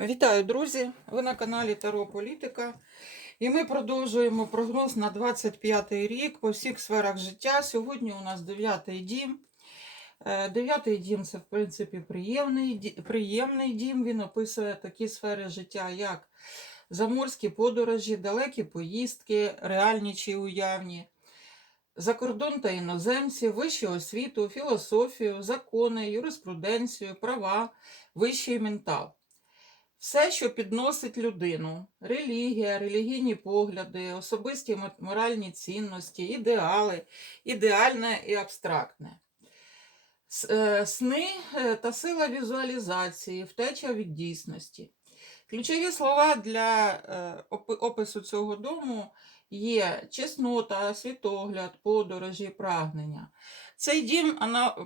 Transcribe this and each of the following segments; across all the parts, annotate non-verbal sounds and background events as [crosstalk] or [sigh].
Вітаю, друзі! Ви на каналі Таро Політика. І ми продовжуємо прогноз на 25 рік по всіх сферах життя. Сьогодні у нас 9 дім. Е, Дев'ятий дім це, в принципі, приємний, приємний дім. Він описує такі сфери життя, як заморські подорожі, далекі поїздки, реальні чи уявні, закордон та іноземці, вищу освіту, філософію, закони, юриспруденцію, права, вищий ментал. Все, що підносить людину, релігія, релігійні погляди, особисті моральні цінності, ідеали, ідеальне і абстрактне. Е, Сни е, та сила візуалізації, втеча від дійсності. Ключові слова для е, опису цього дому є чеснота, світогляд, подорожі, прагнення. Цей дім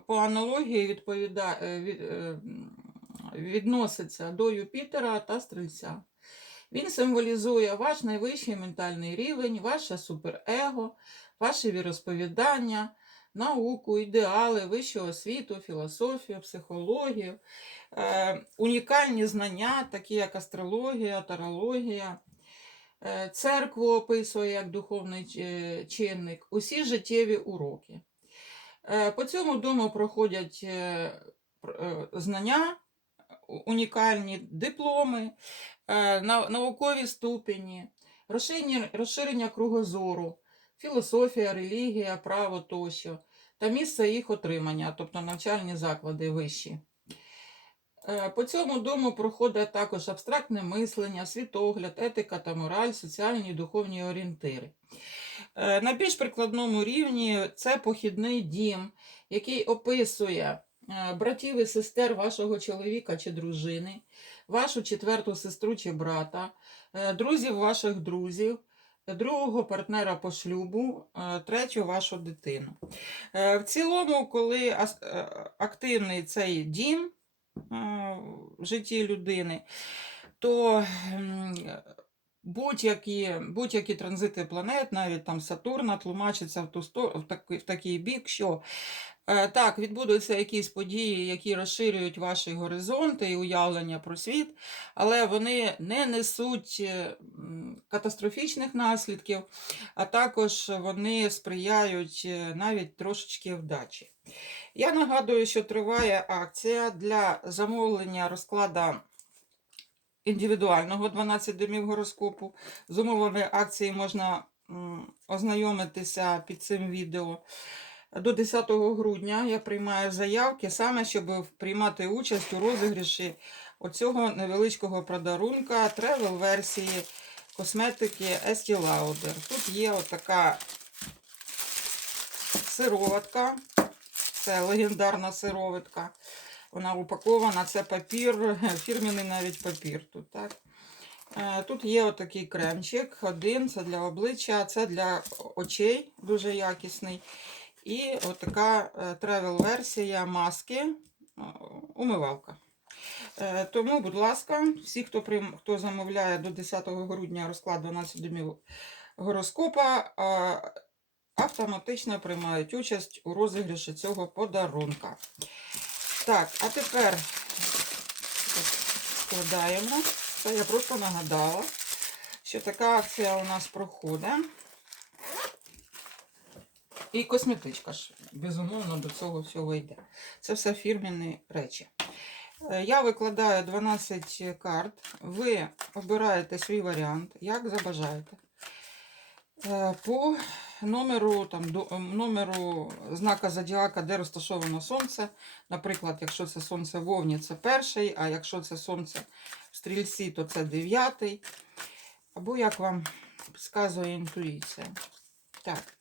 по аналогії відповідає, відноситься до Юпітера та Стрільця. Він символізує ваш найвищий ментальний рівень, ваше суперего, ваше віросповідання, науку, ідеали, вищу освіту, філософію, психологію, е, унікальні знання, такі як астрологія, тарологія. Е, Церкву описує як духовний е, чинник, усі життєві уроки. Е, По цьому дому проходять пр- знання, унікальні дипломи, е, наукові ступені, розширення, кругозору, філософія, релігія, право тощо, та місце їх отримання, тобто навчальні заклади вищі. Е, По цьому дому проходить також абстрактне мислення, світогляд, етика та мораль, соціальні і духовні орієнтири. Е, На більш прикладному рівні це похідний дім, який описує братів і сестер вашого чоловіка чи дружини, вашу четверту сестру чи брата, е, друзів ваших друзів, другого партнера по шлюбу, е, третю вашу дитину. Е, В цілому, коли е, активний цей дім е, в житті людини, то будь-які, будь-які транзити планет, навіть там Сатурна, тлумачиться в, ту в, такий, в такий бік, що е, так, відбудуться якісь події, які розширюють ваші горизонти і уявлення про світ, але вони не несуть е, катастрофічних наслідків, а також вони сприяють е, навіть трошечки вдачі. Я нагадую, що триває акція для замовлення розклада індивідуального 12 домів гороскопу. З умовами акції можна ознайомитися під цим відео. До 10 грудня я приймаю заявки саме, щоб приймати участь у розіграші оцього невеличкого подарунка тревел-версії косметики Estee Lauder. Тут є отака сироватка. Це легендарна сироватка. Вона упакована, це папір, [laughs] фірміний навіть папір тут. Так? Е, Тут є отакий кремчик, один, це для обличчя, це для очей, дуже якісний. І отака тревел-версія маски, е, умивалка. Е, Тому, будь ласка, всі, хто, прийм- хто замовляє до 10 грудня розклад 12 домів гороскопа, е, автоматично приймають участь у розіграші цього подарунка. Так, а тепер складаємо. Це я просто нагадала, що така акція у нас проходить. І косметичка ж, безумовно, до цього всього йде. Це все фірмені речі. Е, Я викладаю 12 карт. Ви обираєте свій варіант, як забажаєте. Е, По номеру, там, до, ем, номеру знака зодіака, де розташовано сонце. Наприклад, якщо це сонце в Овні, це перший, а якщо це сонце в стрільці, то це дев'ятий. Або як вам підказує інтуїція. Так.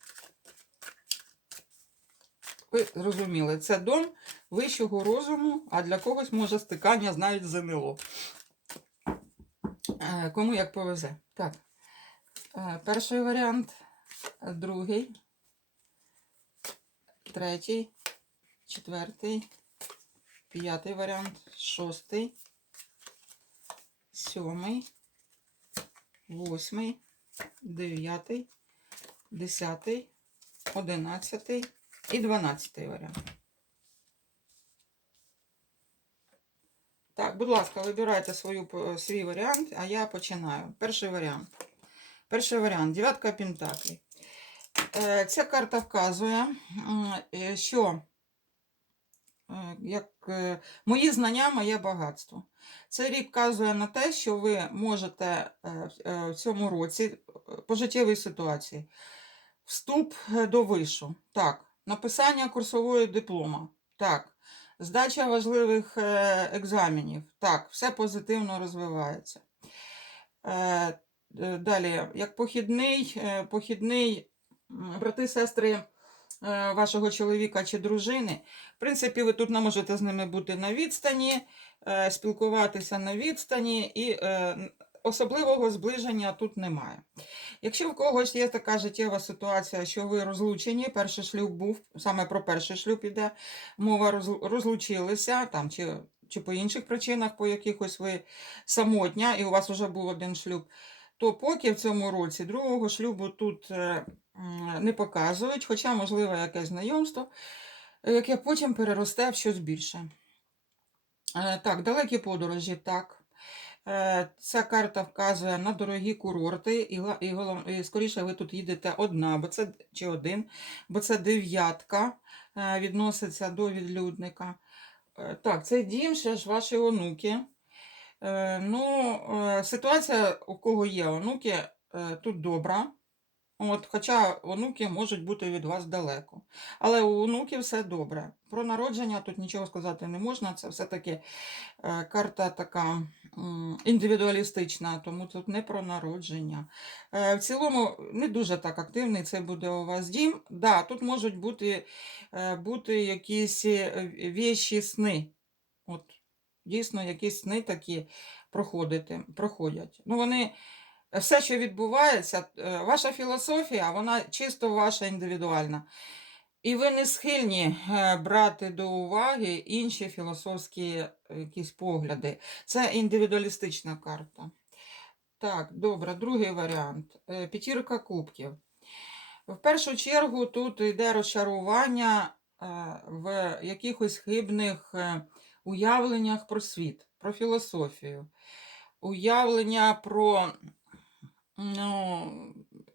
Ви зрозуміли, це дом вищого розуму, а для когось може стикання навіть з НЛО. Е, Кому як повезе. Так. Е, Перший варіант, другий, третій, четвертий, п'ятий варіант, шостий, сьомий, восьмий, дев'ятий, десятий, одинадцятий і дванадцятий варіант. Так, будь ласка, вибирайте свою, свій варіант, а я починаю. Перший варіант. Перший варіант дев'ятка Пентаклів. Е, Ця карта вказує, е, що е, як е, мої знання, моє багатство. Цей рік вказує на те, що ви можете е, в- е, цьому році е, по життєвій ситуації вступ е, до вишу. Так, написання курсової диплома. Так, здача важливих е, екзаменів. Так, все позитивно розвивається. Е, е, Далі, як похідний, похідний брати, сестри вашого чоловіка чи дружини. В принципі, ви тут не можете з ними бути на відстані, спілкуватися на відстані, і особливого зближення тут немає. Якщо в когось є така життєва ситуація, що ви розлучені, перший шлюб був, саме про перший шлюб іде мова, розлучилися там, чи, чи по інших причинах, по якихось ви самотня, і у вас вже був один шлюб, то поки в цьому році другого шлюбу тут е, не показують, хоча, можливо, якесь знайомство, яке потім переросте в щось більше. Е, Так, далекі подорожі, так. Е, Ця карта вказує на дорогі курорти, і, скоріше ви тут їдете одна, бо це чи один, бо це дев'ятка е, відноситься до відлюдника. Е, Так, це дім, ще ж ваші онуки. Ну, ситуація, у кого є онуки, тут добра. От, хоча онуки можуть бути від вас далеко. Але у онуків все добре. Про народження тут нічого сказати не можна. Це все-таки е, карта така індивідуалістична, тому тут не про народження. Е, В цілому не дуже так активний це буде у вас дім. Да, тут можуть бути, е, бути якісь віші сни. От, дійсно, якісь сни такі проходити, проходять. Ну, вони все, що відбувається, е, ваша філософія, вона чисто ваша індивідуальна. І ви не схильні е, брати до уваги інші філософські е, якісь погляди. Це індивідуалістична карта. Так, добре, другий варіант. П'ятірка кубків. В першу чергу тут йде розчарування в якихось хибних уявленнях про світ, про філософію, уявлення про ну,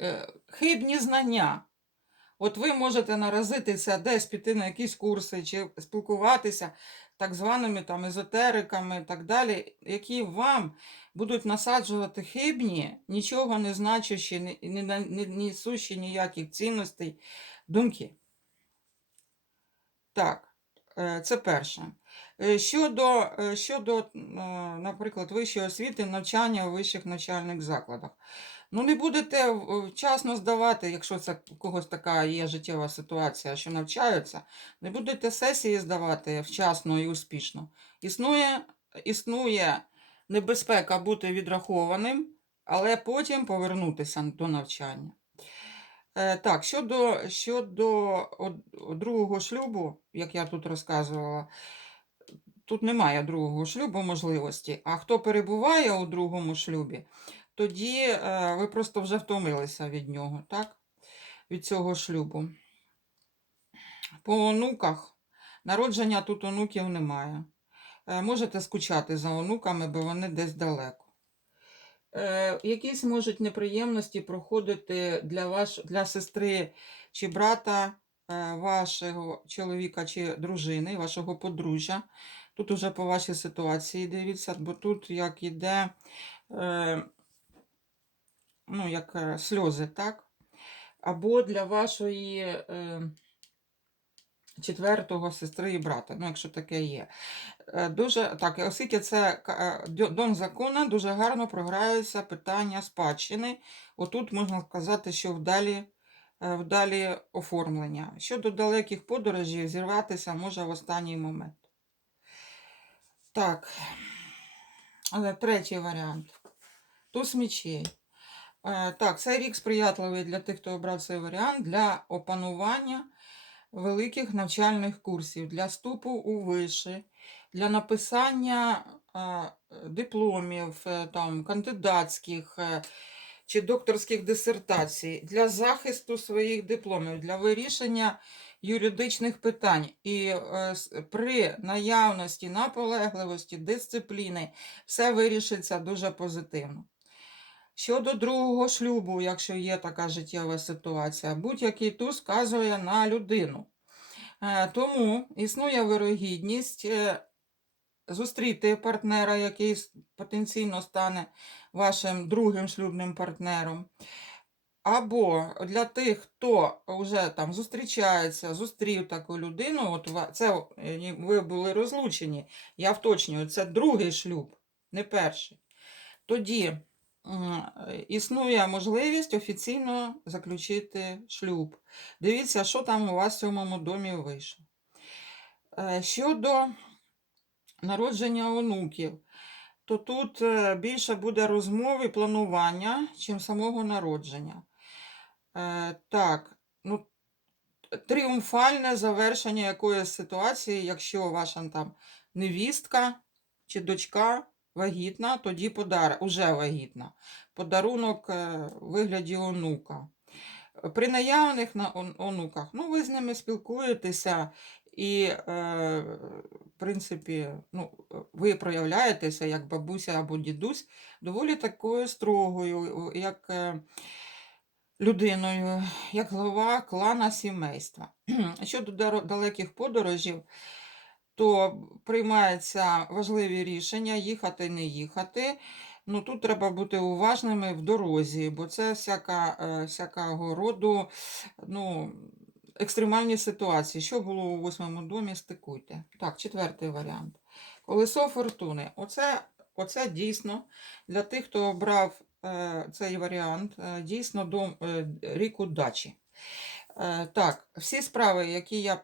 е, хибні знання. От ви можете наразитися десь піти на якісь курси чи спілкуватися так званими там езотериками і так далі, які вам будуть насаджувати хибні, нічого не значущі, не, не, не несущі ніяких цінностей думки. Так, е, це перше. Е, Щодо, щодо, наприклад, вищої освіти, навчання у вищих навчальних закладах. Ну, не будете вчасно здавати, якщо це у когось така є життєва ситуація, що навчаються, не будете сесії здавати вчасно і успішно. Існує, існує небезпека бути відрахованим, але потім повернутися до навчання. Е, так, щодо, щодо другого шлюбу, як я тут розказувала, тут немає другого шлюбу можливості. А хто перебуває у другому шлюбі, тоді е, ви просто вже втомилися від нього, так? Від цього шлюбу. По онуках народження тут онуків немає. Е, можете скучати за онуками, бо вони десь далеко. Е, якісь можуть неприємності проходити для, ваш, для сестри чи брата вашого чоловіка чи дружини, вашого подружжя. Тут уже по вашій ситуації дивіться, бо тут як іде ну, як е, сльози, так? Або для вашої е, четвертого сестри і брата, ну, якщо таке є. Е, Дуже так, оскільки це е, дом закона, дуже гарно програються питання спадщини. Отут можна сказати, що вдалі, е, вдалі оформлення. Щодо далеких подорожей, зірватися може в останній момент. Так, але третій варіант. Туз мечей. Е, Так, цей рік сприятливий для тих, хто обрав цей варіант, для опанування великих навчальних курсів, для вступу у виші, для написання е, дипломів, е, там, кандидатських чи докторських дисертацій, для захисту своїх дипломів, для вирішення юридичних питань. І при наявності наполегливості, дисципліни все вирішиться дуже позитивно. Щодо другого шлюбу, якщо є така життєва ситуація, будь-який туз вказує на людину. Е, Тому існує вирогідність е, зустріти партнера, який потенційно стане вашим другим шлюбним партнером. Або для тих, хто вже там зустрічається, зустрів таку людину, от це е, ви були розлучені, я вточнюю, це другий шлюб, не перший. Тоді існує можливість офіційно заключити шлюб. Дивіться, що там у вас в сьомому домі вийшло. Е, Щодо народження онуків, то тут е, більше буде розмов і планування, чим самого народження. Е, Так, ну, тріумфальне завершення якоїсь ситуації, якщо ваша там невістка чи дочка вагітна, тоді подар... уже вагітна. Подарунок е, в вигляді онука. При наявних на онуках, ну, ви з ними спілкуєтеся, і, е, в принципі, ну, ви проявляєтеся як бабуся або дідусь доволі такою строгою, як е, людиною, як глава клана сімейства. [clears throat] Щодо далеких подорожів, то приймаються важливі рішення їхати, не їхати. Ну, тут треба бути уважними в дорозі, бо це всяка, е, всякого роду ну, екстремальні ситуації. Що було у восьмому домі, стикуйте. Так, четвертий варіант. Колесо фортуни. Оце, оце дійсно для тих, хто обрав е, цей варіант, е, дійсно дом, е, рік удачі. Е, Так, всі справи, які я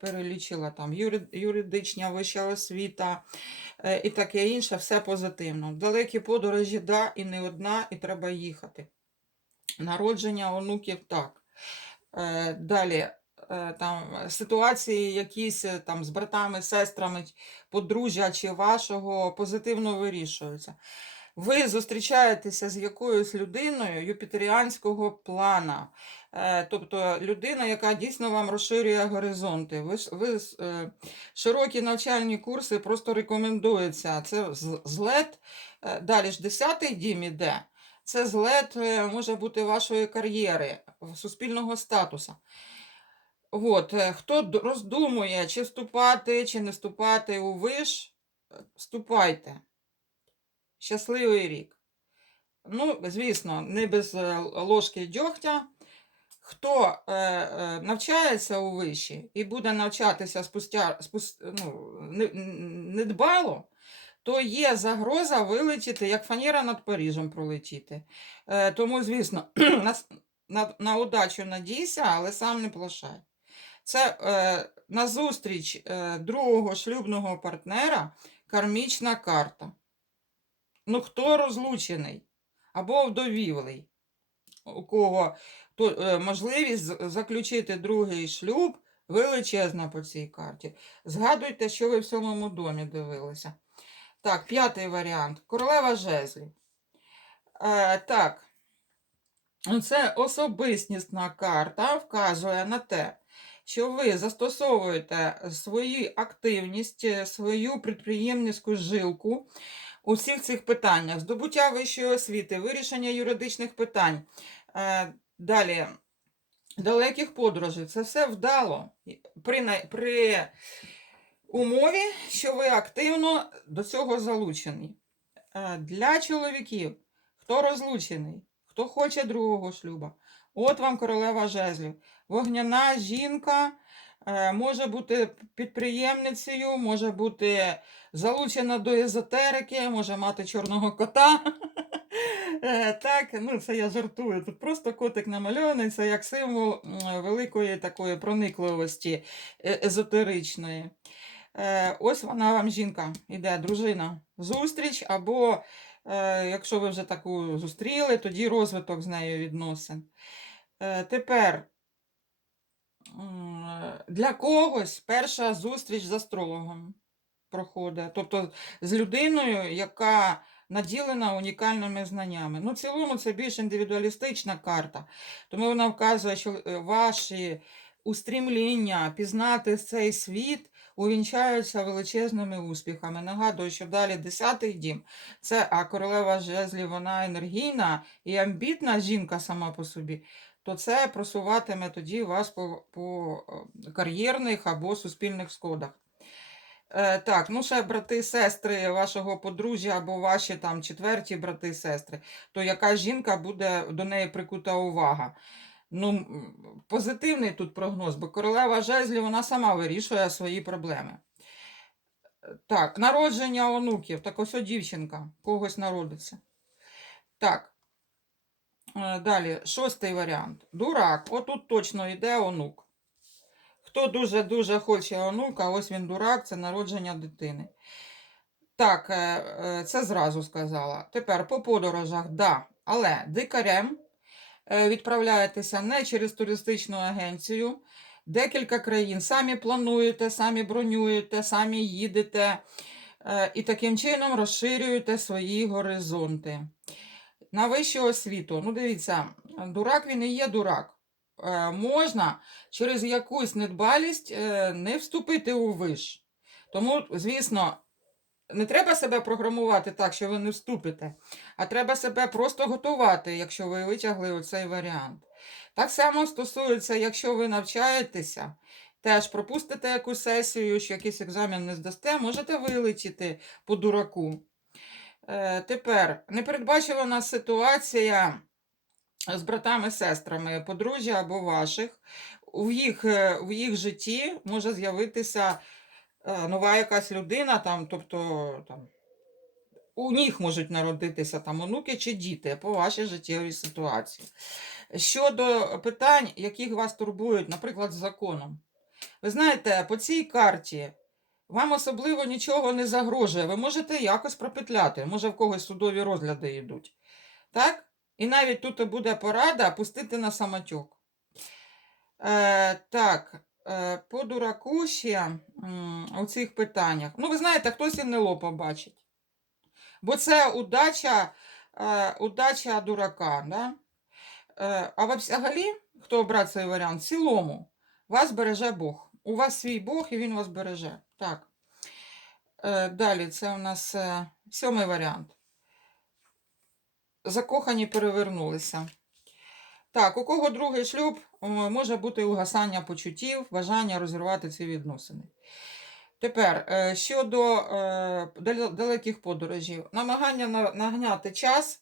перелічила, там юри- юридична, вища освіта е, і таке інше, все позитивно. Далекі подорожі, да, і не одна, і треба їхати. Народження онуків так. Е, Далі там ситуації якісь там з братами, сестрами, подружжя чи вашого позитивно вирішуються. Ви зустрічаєтеся з якоюсь людиною юпітеріанського плана, тобто людина, яка дійсно вам розширює горизонти. Ви, ви е, широкі навчальні курси просто рекомендуються. Це злет. Е, Далі ж 10-й дім іде. Це злет е, може бути вашої кар'єри, суспільного статусу. От, е, хто роздумує, чи вступати, чи не вступати у виш, е, вступайте. Щасливий рік. Ну, звісно, не без е, ложки дьогтя. Хто е, е, навчається у виші і буде навчатися спустя, спус, ну, не- недбало, то є загроза вилетіти, як фанера над Парижем пролетіти. Е, тому, звісно, [clears throat] на, на, на удачу надійся, але сам не плашай. Це е, назустріч е, другого шлюбного партнера кармічна карта. Ну, хто розлучений або вдовівлий, у кого можливість заключити другий шлюб величезна по цій карті. Згадуйте, що ви в сьомому домі дивилися. Так, п'ятий варіант. Королева жезлів. Е, так, це особистісна карта вказує на те, що ви застосовуєте свою активність, е, свою підприємницьку жилку у всіх цих питаннях: здобуття вищої освіти, вирішення юридичних питань. Далі, далеких подорожей. Це все вдало при, при умові, що ви активно до цього залучені. Е, Для чоловіків, хто розлучений, хто хоче другого шлюба, от вам королева жезлів. Вогняна жінка е, може бути підприємницею, може бути залучена до езотерики, може мати чорного кота. Е, Так, ну це я жартую. Тут просто котик намальований, це як символ великої такої проникливості е- езотеричної. Е, Ось вона вам жінка, іде, дружина. Зустріч, або якщо ви вже таку зустріли, тоді розвиток з нею відносин. Тепер для когось перша зустріч з астрологом проходить. Тобто з людиною, яка наділена унікальними знаннями. Ну, в цілому це більш індивідуалістична карта, тому вона вказує, що е, ваші устрімління пізнати цей світ увінчаються величезними успіхами. Нагадую, що далі 10-й дім це а королева жезлів, вона енергійна і амбітна жінка сама по собі. То це просуватиме тоді вас по, по е, кар'єрних або суспільних сходах. Е, так, ну ще брати, сестри вашого подружжя або ваші там четверті брати, сестри, то яка жінка буде до неї прикута увага? Ну, позитивний тут прогноз, бо королева жезлів вона сама вирішує свої проблеми. Е, Так, народження онуків. Так ось дівчинка когось народиться. Так. Е, Далі, шостий варіант. Дурак. Отут точно йде онук. Хто дуже-дуже хоче онука, ось він дурак, це народження дитини. Так, е, е, це зразу сказала. Тепер по подорожах, да. Але дикарем е, відправляєтеся не через туристичну агенцію, декілька країн. Самі плануєте, самі бронюєте, самі їдете і таким чином розширюєте свої горизонти. На вищу освіту. Ну, дивіться, дурак він і є дурак. Е, можна через якусь недбалість е, не вступити у виш. Тому, звісно, не треба себе програмувати так, що ви не вступите, а треба себе просто готувати, якщо ви витягли оцей варіант. Так само стосується, якщо ви навчаєтеся, теж пропустите якусь сесію, що якийсь екзамен не здасте, можете вилетіти по дураку. Е, тепер непередбачувана ситуація з братами-сестрами, подружжя або ваших. У їх, е, в їх житті може з'явитися е, нова якась людина, там, тобто там, у них можуть народитися там онуки чи діти по вашій життєвій ситуації. Щодо питань, яких вас турбують, наприклад, з законом. Ви знаєте, по цій карті вам особливо нічого не загрожує. Ви можете якось пропетляти, може в когось судові розгляди йдуть. Так? І навіть тут буде порада пустити на самотюк. Е, так, е, по дураку ще у цих питаннях. Ну, ви знаєте, хтось і НЛО побачить. Бо це удача, е, удача дурака. Да? Е, а взагалі, хто обрав цей варіант, в цілому, вас береже Бог. У вас свій Бог і він вас береже. Так. Е, далі, це у нас е, сьомий варіант. Закохані перевернулися. Так, у кого другий шлюб може бути угасання почуттів, бажання розірвати ці відносини. Тепер е, щодо е, далеких подорожей, намагання нагняти час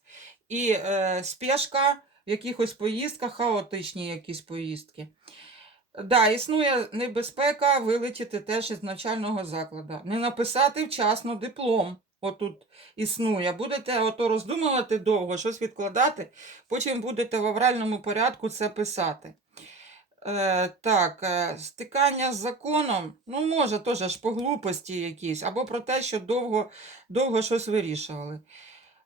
і е, спешка в якихось поїздках, хаотичні якісь поїздки. Да, існує небезпека вилетіти теж із навчального закладу. Не написати вчасно диплом. Отут існує. Будете ото роздумувати довго, щось відкладати, потім будете в авральному порядку це писати. Е, так, е, стикання з законом, ну, може, теж ж по глупості якісь, або про те, що довго, довго щось вирішували.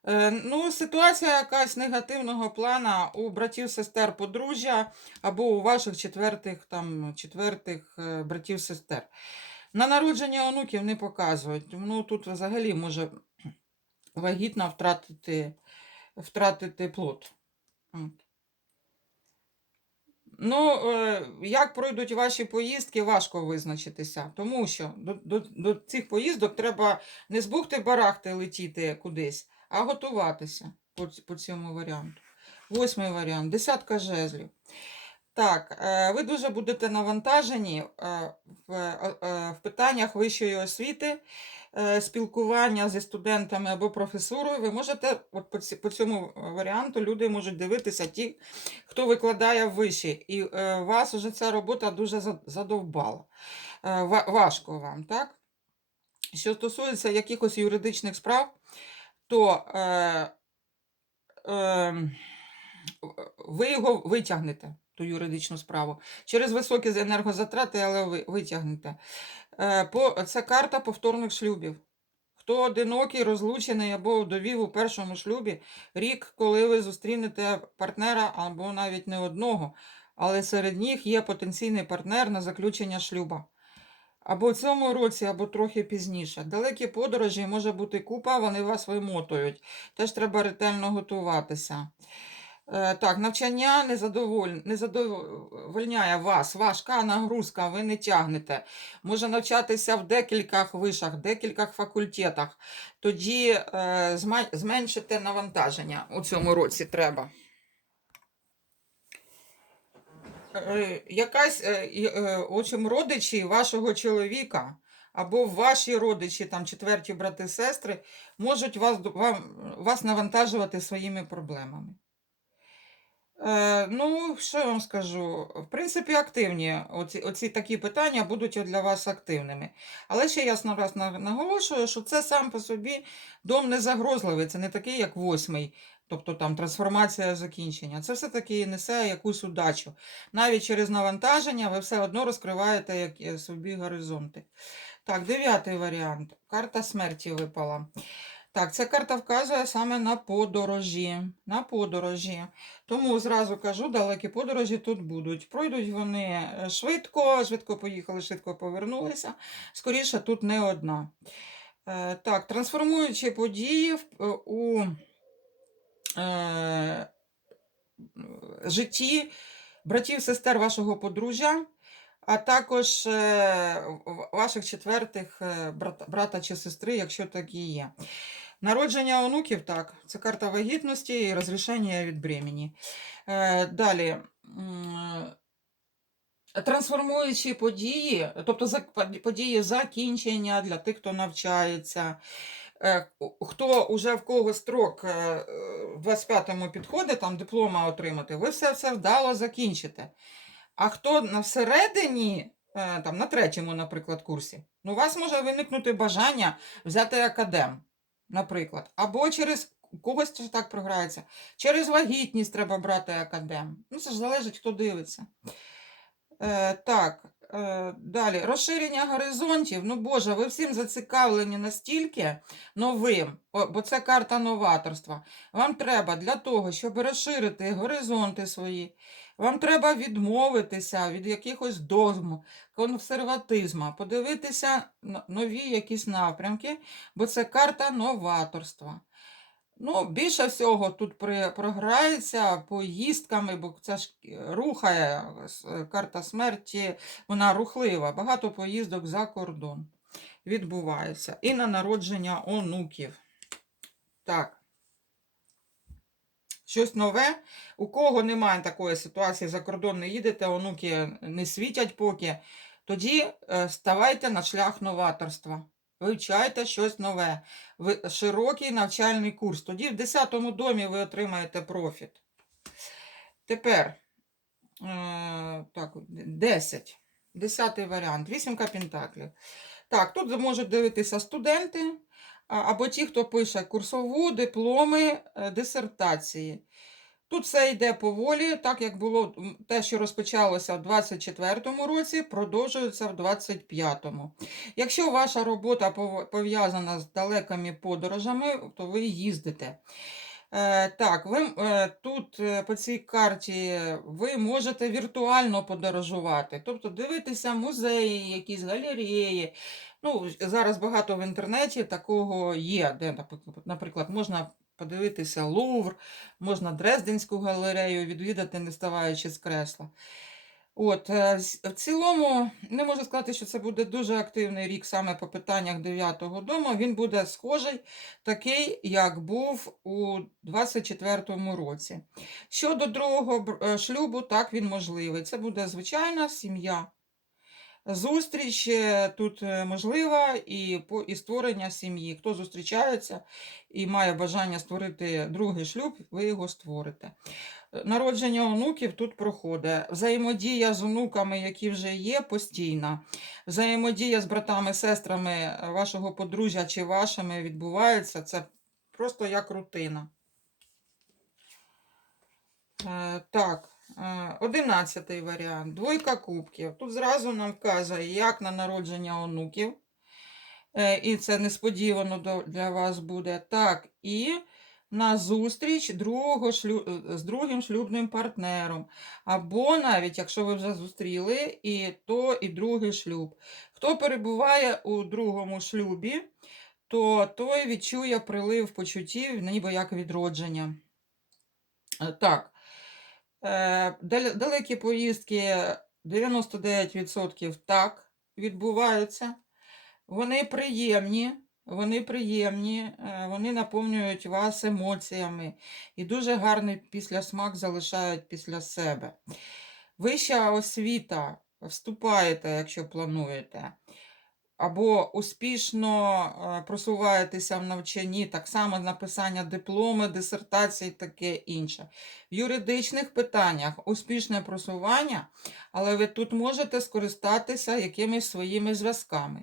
Е, ну, ситуація якась негативного плана у братів, сестер, подружжя, або у ваших четвертих, там, четвертих е, братів, сестер. На народження онуків не показують. Ну, тут взагалі може вагітна втратити, втратити плод. Ну, е, як пройдуть ваші поїздки, важко визначитися, тому що до, до, до цих поїздок треба не з бухти-барахти летіти кудись, а готуватися по, по цьому варіанту. Восьмий варіант десятка жезлів. Так, е, ви дуже будете навантажені е, в, е, в питаннях вищої освіти, спілкування зі студентами або професурою. Ви можете, от по, цьому варіанту, люди можуть дивитися ті, хто викладає в виші, і вас вже ця робота дуже задовбала. Важко вам, так? Що стосується якихось юридичних справ, то е, е, ви його витягнете, ту юридичну справу, через високі енергозатрати, але ви витягнете. Е, це карта повторних шлюбів. Хто одинокий, розлучений або вдовів у першому шлюбі, рік, коли ви зустрінете партнера або навіть не одного, але серед них є потенційний партнер на заключення шлюба. Або в цьому році, або трохи пізніше. Далекі подорожі може бути купа, вони вас вимотують. Теж треба ретельно готуватися. Е, Так, навчання не, задоволь... не задовольняє вас, важка нагрузка, ви не тягнете. Може навчатися в декількох вишах, декількох факультетах. Тоді е, зменшите навантаження у цьому році треба. Е, Якась е, е, очим родичі вашого чоловіка або ваші родичі, там четверті брати сестри, можуть вас, вам, вас навантажувати своїми проблемами. Е, ну, що я вам скажу? В принципі, активні. Оці, оці такі питання будуть для вас активними. Але ще ясно раз наголошую, що це сам по собі дом не загрозливий, це не такий, як восьмий, тобто там трансформація закінчення. Це все-таки несе якусь удачу. Навіть через навантаження ви все одно розкриваєте як, е, собі горизонти. Так, дев'ятий варіант. Карта смерті випала. Так, ця карта вказує саме на подорожі. На подорожі. Тому зразу кажу, далекі подорожі тут будуть. Пройдуть вони е, швидко, швидко поїхали, швидко повернулися. Скоріше, тут не одна. Е, Так, трансформуючи події е, у житті братів, сестер вашого подружжя, а також ваших четвертих брата чи сестри, якщо такі є. Народження онуків, так, це карта вагітності і розрішення від бремені. Е, далі. Трансформуючі події, тобто події закінчення для тих, хто навчається. Е, Хто уже в кого строк е, в 25-му підходить, там диплома отримати, ви все це вдало закінчите. А хто на всередині, там, на третьому, наприклад, курсі, ну, у вас може виникнути бажання взяти академ, наприклад. Або через когось це так програється. Через вагітність треба брати академ. Ну, це ж залежить, хто дивиться. Е, так, е, далі. Розширення горизонтів. Ну, Боже, ви всім зацікавлені настільки новим, бо це карта новаторства. Вам треба для того, щоб розширити горизонти свої, вам треба відмовитися від якихось догм, консерватизму, подивитися нові якісь напрямки, бо це карта новаторства. Ну, більше всього тут програється поїздками, бо це ж е, рухає карта смерті, вона рухлива. Багато поїздок за кордон відбувається. І на народження онуків. Так. Щось нове. У кого немає такої ситуації, за кордон не їдете, онуки не світять поки, тоді е, ставайте на шлях новаторства. Вивчайте щось нове. Широкий навчальний курс. Тоді в 10 домі ви отримаєте профіт. Тепер е, так, 10. Десятий варіант. Вісімка пентаклів. Так, тут можуть дивитися студенти або ті, хто пише курсову, дипломи, е, дисертації. Тут все йде поволі, так як було те, що розпочалося в 24-му році, продовжується в 2025-му. Якщо ваша робота пов- пов'язана з далекими подорожами, то ви їздите. Е, так, ви е, тут е, по цій карті ви можете віртуально подорожувати, тобто дивитися музеї, якісь галереї. Ну, зараз багато в інтернеті такого є, де, наприклад, можна подивитися Лувр, можна Дрезденську галерею відвідати, не ставаючи з кресла. От, е, в цілому, не можу сказати, що це буде дуже активний рік саме по питаннях 9-го дому. Він буде схожий, такий, як був у 24-му році. Щодо другого е, шлюбу, так він можливий. Це буде звичайна сім'я. Зустріч е, тут можлива і, і створення сім'ї. Хто зустрічається і має бажання створити другий шлюб, ви його створите. Народження онуків тут проходить. Взаємодія з онуками, які вже є, постійна. Взаємодія з братами, сестрами вашого подружжя чи вашими відбувається. Це просто як рутина. Е, Так, е, одинадцятий варіант. Двойка кубків. Тут зразу нам вказує, як на народження онуків. Е, І це несподівано для вас буде. Так, і на зустріч другого шлю... е, з другим шлюбним партнером. Або навіть, якщо ви вже зустріли, і то, і другий шлюб. Хто перебуває у другому шлюбі, то той відчує прилив почуттів, ніби як відродження. Е, Так. Е, Далекі поїздки 99% так відбуваються. Вони приємні, вони приємні, е, вони наповнюють вас емоціями і дуже гарний післясмак залишають після себе. Вища освіта, вступаєте, якщо плануєте, або успішно е, просуваєтеся в навчанні, так само написання дипломи, дисертації, таке інше. В юридичних питаннях успішне просування, але ви тут можете скористатися якимись своїми зв'язками.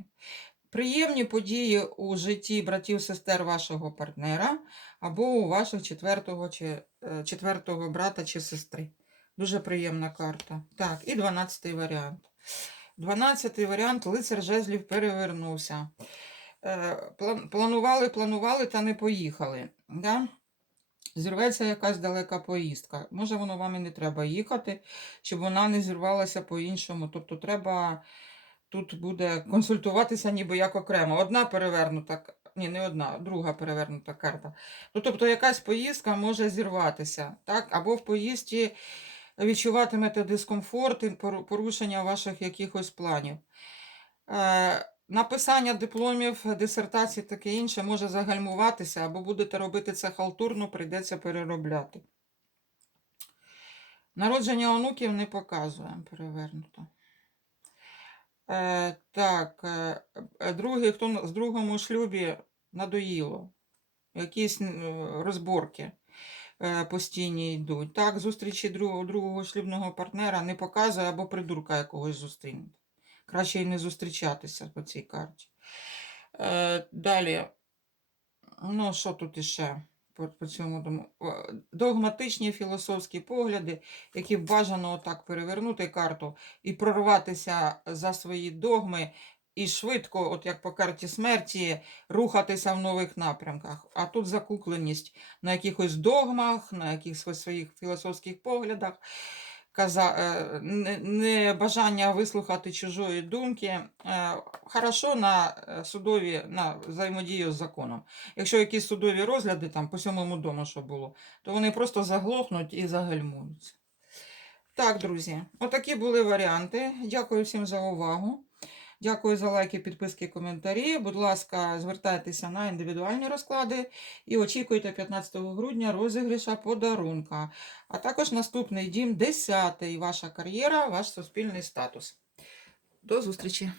Приємні події у житті братів-сестер вашого партнера або у ваших четвертого, чи, е, четвертого брата чи сестри. Дуже приємна карта. Так, і 12-й варіант. 12-й варіант лицар жезлів перевернувся. Е, Планували, планували та не поїхали. Да? Зірветься якась далека поїздка. Може, воно вам і не треба їхати, щоб вона не зірвалася по-іншому. Тобто треба тут буде консультуватися ніби як окремо. Одна перевернута, ні, не одна, друга перевернута карта. Ну, тобто якась поїздка може зірватися, так? Або в поїзді відчуватимете дискомфорт і порушення ваших якихось планів. Е, Написання дипломів, дисертацій, таке інше може загальмуватися, або будете робити це халтурно, прийдеться переробляти. Народження онуків не показує перевернуто. Е, так, е, е, другий, хто з другому шлюбі надоїло. Якісь розборки постійні йдуть. Так, зустрічі другого, шлюбного партнера не показує або придурка якогось зустрінете. Краще і не зустрічатися по цій карті. Далі. Ну, що тут іще по, по цьому дому? Догматичні філософські погляди, які бажано отак перевернути карту і прорватися за свої догми, і швидко, от як по карті смерті, рухатися в нових напрямках. А тут закукленість на якихось догмах, на якихось своїх філософських поглядах, каза, не, не бажання вислухати чужої думки. Е, Хорошо на е, судові на взаємодію з законом. Якщо якісь судові розгляди там по сьомому дому, що було, то вони просто заглохнуть і загальмуються. Так, друзі, отакі були варіанти. Дякую всім за увагу. Дякую за лайки, підписки, коментарі. Будь ласка, звертайтеся на індивідуальні розклади і очікуйте 15 грудня розігріша подарунка. А також наступний дім 10 ваша кар'єра, ваш суспільний статус. До зустрічі!